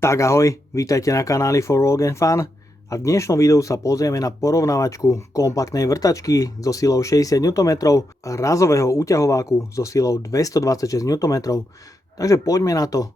Tak ahoj, vítajte na kanáli For Rogue and Fun a v dnešnom videu sa pozrieme na porovnávačku kompaktnej vrtačky so silou 60 Nm a razového úťahováku so silou 226 Nm. Takže poďme na to.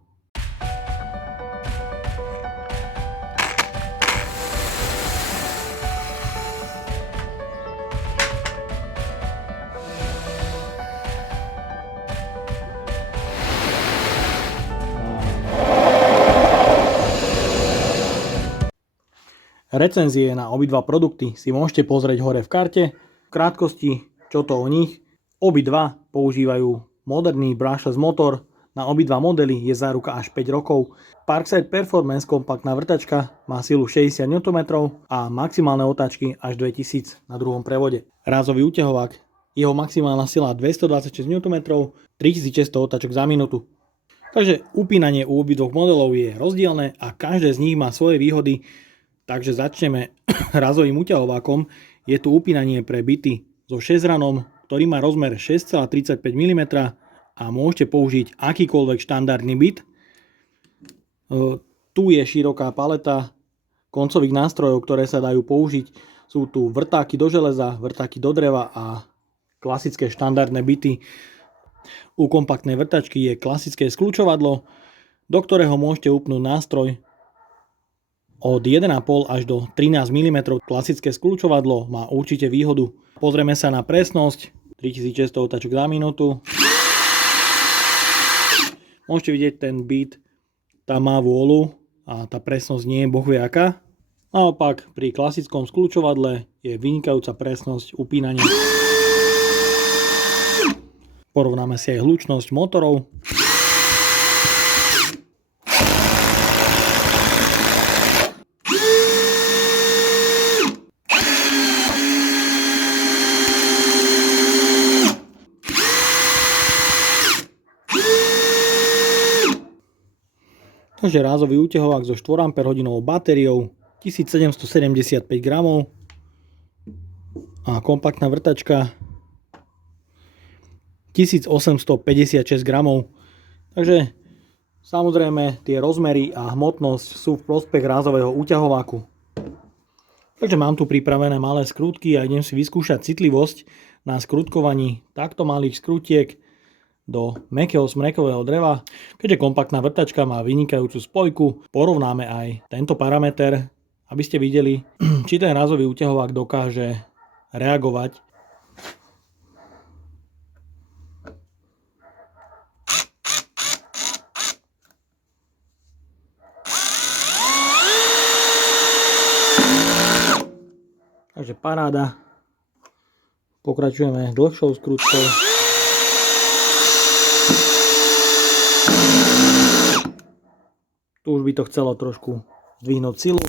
Recenzie na obidva produkty si môžete pozrieť hore v karte. V krátkosti, čo to o nich. Obidva používajú moderný brushless motor. Na obidva modely je záruka až 5 rokov. Parkside Performance kompaktná vrtačka má silu 60 Nm a maximálne otáčky až 2000 na druhom prevode. Rázový úťahovák, jeho maximálna sila 226 Nm, 3600 otáčok za minútu. Takže upínanie u obidvoch modelov je rozdielne a každé z nich má svoje výhody. Takže začneme razovým úťahovákom. Je tu upínanie pre byty so 6-ranom, ktorý má rozmer 6,35 mm a môžete použiť akýkoľvek štandardný byt. Tu je široká paleta koncových nástrojov, ktoré sa dajú použiť. Sú tu vrtáky do železa, vrtáky do dreva a klasické štandardné byty. U kompaktnej vrtačky je klasické skľučovadlo, do ktorého môžete upnúť nástroj od 1,5 až do 13 mm. Klasické skľučovadlo má určite výhodu. Pozrieme sa na presnosť. 3600 otáčok za minútu. Môžete vidieť ten beat, tam má vôľu a tá presnosť nie je bohvie aká. Naopak pri klasickom skľučovadle je vynikajúca presnosť upínania. Porovnáme si aj hlučnosť motorov. Takže rázový úťahovák so 4 Ah batériou 1775 G a kompaktná vrtačka 1856 G. Takže samozrejme tie rozmery a hmotnosť sú v prospech rázového úťahováku. Takže mám tu pripravené malé skrutky a idem si vyskúšať citlivosť na skrutkovaní takto malých skrutiek do mäkkého smrekového dreva. Keďže kompaktná vrtačka má vynikajúcu spojku, porovnáme aj tento parameter, aby ste videli, či ten rázový úťahovák dokáže reagovať. Takže paráda. Pokračujeme dlhšou skrutkou. Tu už by to chcelo trošku zdvihnúť silu.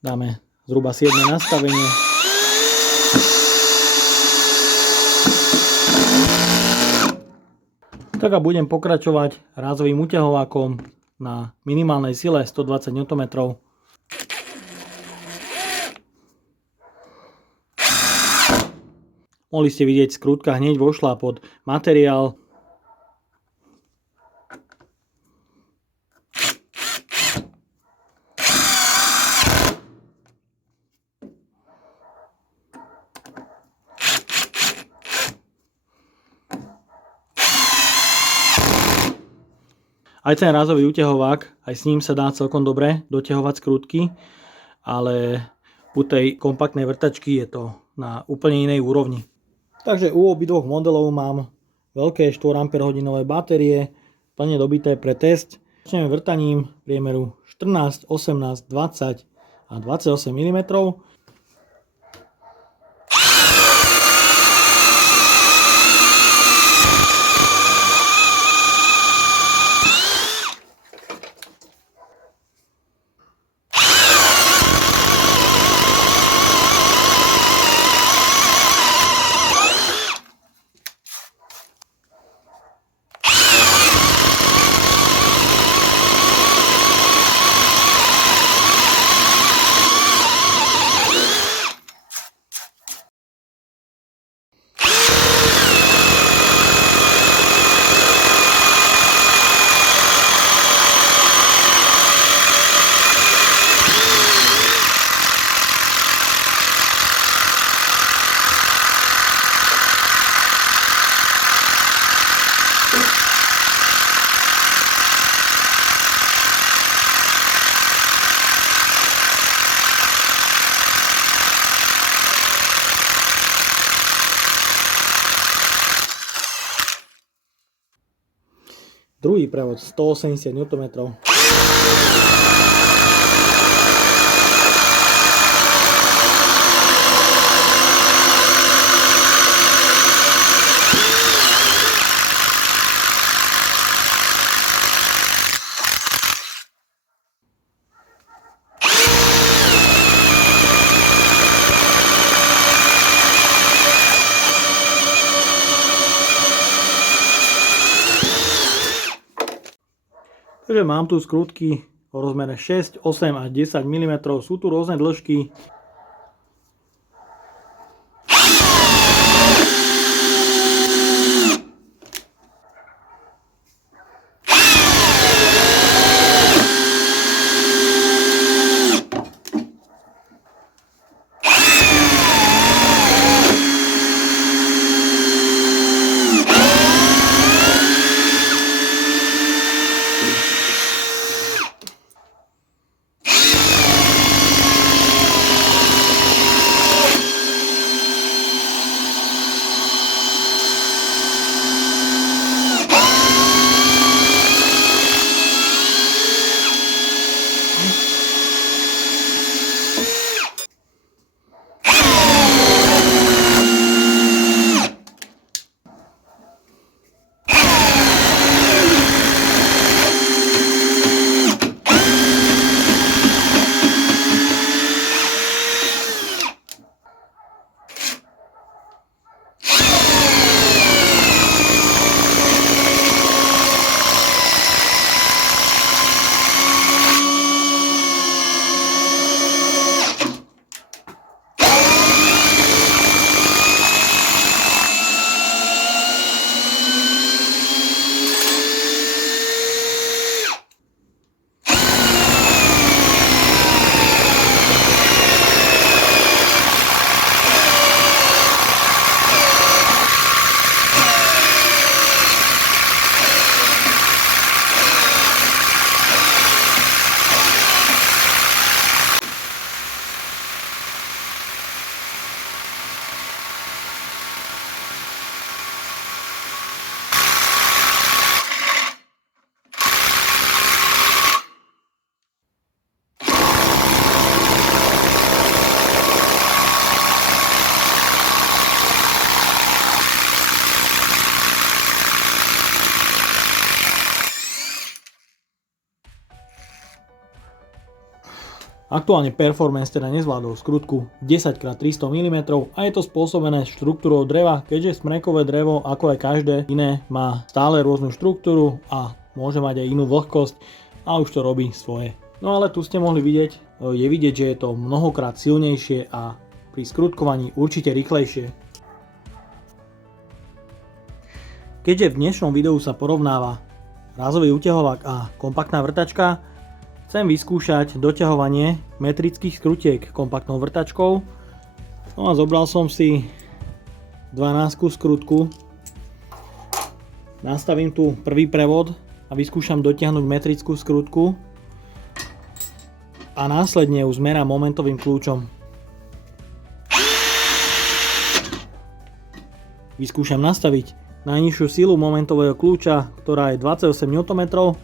Dáme zhruba 7 nastavenie. Tak a budem pokračovať rázovým úťahovákom na minimálnej sile 120 Nm. Mohli ste vidieť, skrutka hneď vošla pod materiál. Aj ten rázový úťahovák, aj s ním sa dá celkom dobre doťahovať skrutky, ale u tej kompaktnej vrtačky je to na úplne inej úrovni. Takže u obidvoch modelov mám veľké 4 Ah batérie, plne dobité pre test. Začneme vrtaním priemeru 14, 18, 20 a 28 mm. Druhý prevod 180 Nm. Takže mám tu skrutky o rozmere 6, 8 až 10 mm. Sú tu rôzne dĺžky. Aktuálne Performance teda nezvládol skrutku 10x300 mm a je to spôsobené štruktúrou dreva, keďže smrekové drevo, ako aj každé iné, má stále rôznu štruktúru a môže mať aj inú vlhkosť a už to robí svoje. No ale tu ste mohli vidieť, je vidieť, že je to mnohokrát silnejšie a pri skrutkovaní určite rýchlejšie. Keďže v dnešnom videu sa porovnáva rázový úťahovák a kompaktná vrtačka, chcem vyskúšať doťahovanie metrických skrutiek kompaktnou vrtačkou. No a zobral som si 12 skrutku. Nastavím tu prvý prevod a vyskúšam dotiahnuť metrickú skrutku. A následne ju zmerám momentovým kľúčom. Vyskúšam nastaviť najnižšiu silu momentového kľúča, ktorá je 28 Nm.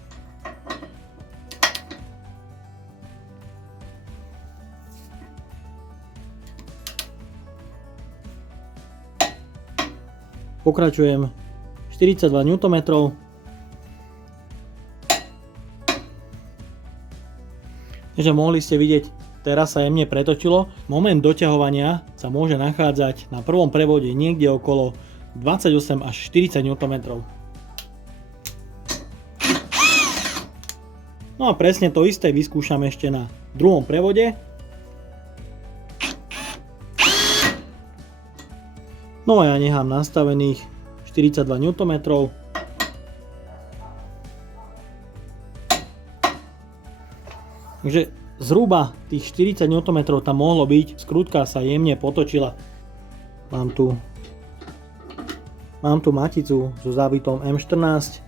Pokračujem 42 Nm. Takže mohli ste vidieť, teraz sa jemne pretočilo. Moment doťahovania sa môže nachádzať na prvom prevode niekde okolo 28 až 40 Nm. No a presne to isté vyskúšam ešte na druhom prevode. No a ja nechám nastavených 42 Nm. Takže zhruba tých 40 Nm tam mohlo byť, skrutka sa jemne potočila. Mám tu maticu so závitom M14.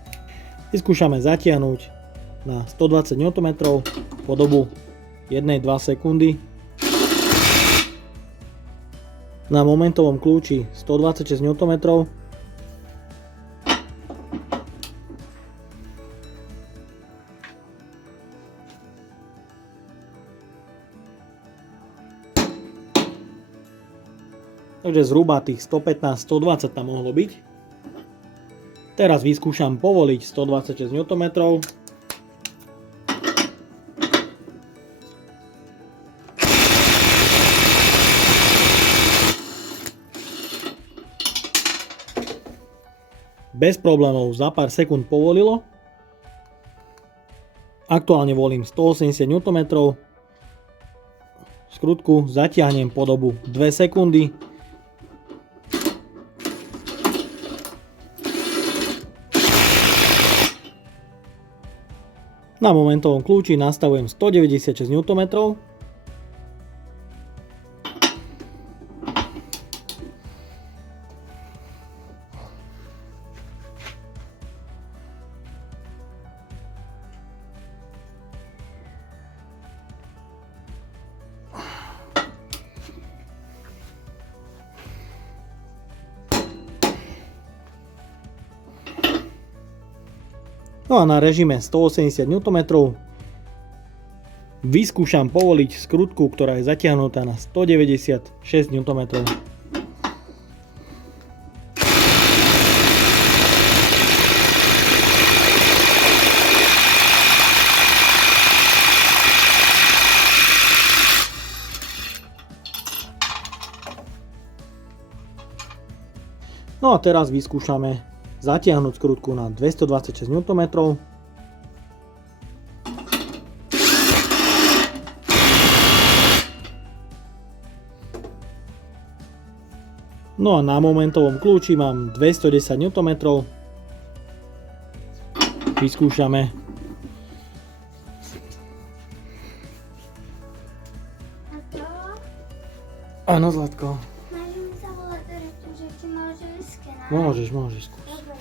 Vyskúšame zatiahnuť na 120 Nm po dobu 1-2 sekundy. Na momentovom kľúči 126 Nm. takže zhruba tých 115-120 tam mohlo byť. Teraz vyskúšam povoliť 126 Nm. Bez problémov za pár sekúnd povolilo. Aktuálne volím 180 Nm. Skrutku zatiahnem po dobu 2 sekundy. Na momentovom kľúči nastavujem 196 Nm. No a na režime 180 Nm vyskúšam povoliť skrutku, ktorá je zatiahnutá na 196 Nm. No a teraz vyskúšame zatiahnuť skrutku na 226 Nm. No a na momentovom kľúči mám 210 Nm. Vyskúšame. Áno, Zlatko. Môžem sa volať do reči, že či môže vyskenať? Môžeš, skús. Dobre.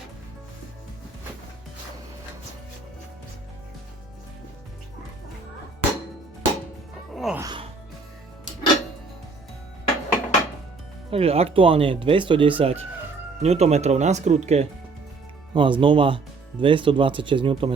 Takže aktuálne 210 Nm na skrutke. No a znova 226 Nm.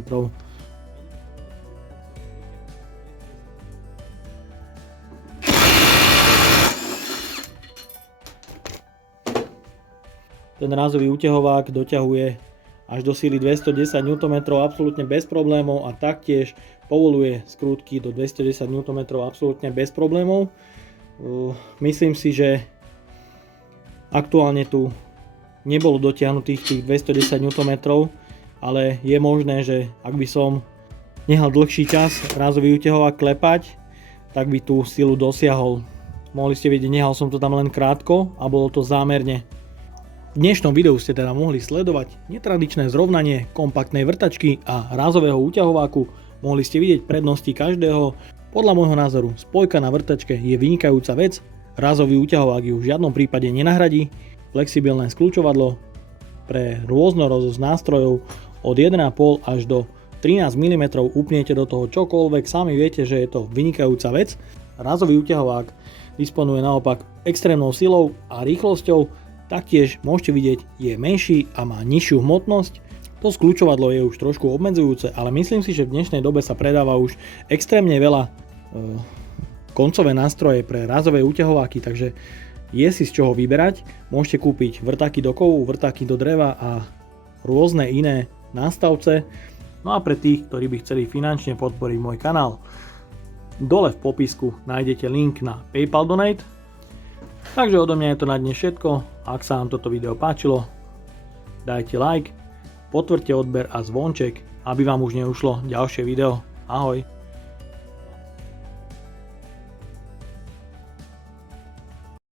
Ten rázový úťahovák doťahuje až do síly 210 Nm absolútne bez problémov a taktiež povoluje skrutky do 210 Nm absolútne bez problémov. Myslím si, že aktuálne tu nebolo dotiahnutých tých 210 Nm, ale je možné, že ak by som nehal dlhší čas rázový úťahovák klepať, tak by tú silu dosiahol. Mohli ste vidieť, nehal som to tam len krátko a bolo to zámerne. V dnešnom videu ste teda mohli sledovať netradičné zrovnanie kompaktnej vrtačky a rázového úťahováku. Mohli ste vidieť prednosti každého. Podľa môjho názoru spojka na vrtačke je vynikajúca vec. Rázový úťahovák ju v žiadnom prípade nenahradí. Flexibilné skľúčovadlo pre rôznorodosť nástrojov od 1,5 až do 13 mm upnete do toho čokoľvek. Sami viete, že je to vynikajúca vec. Rázový úťahovák disponuje naopak extrémnou silou a rýchlosťou. Taktiež môžete vidieť, je menší a má nižšiu hmotnosť. To skľúčovadlo je už trošku obmedzujúce, ale myslím si, že v dnešnej dobe sa predáva už extrémne veľa koncové nástroje pre rázové úťahováky, takže je si z čoho vyberať. Môžete kúpiť vrtáky do kovu, vrtáky do dreva a rôzne iné nástavce. No a pre tých, ktorí by chceli finančne podporiť môj kanál, dole v popisku nájdete link na PayPal Donate. Takže odo mňa je to na dnes všetko. Ak sa vám toto video páčilo, dajte like, potvrďte odber a zvonček, aby vám už neušlo ďalšie video. Ahoj!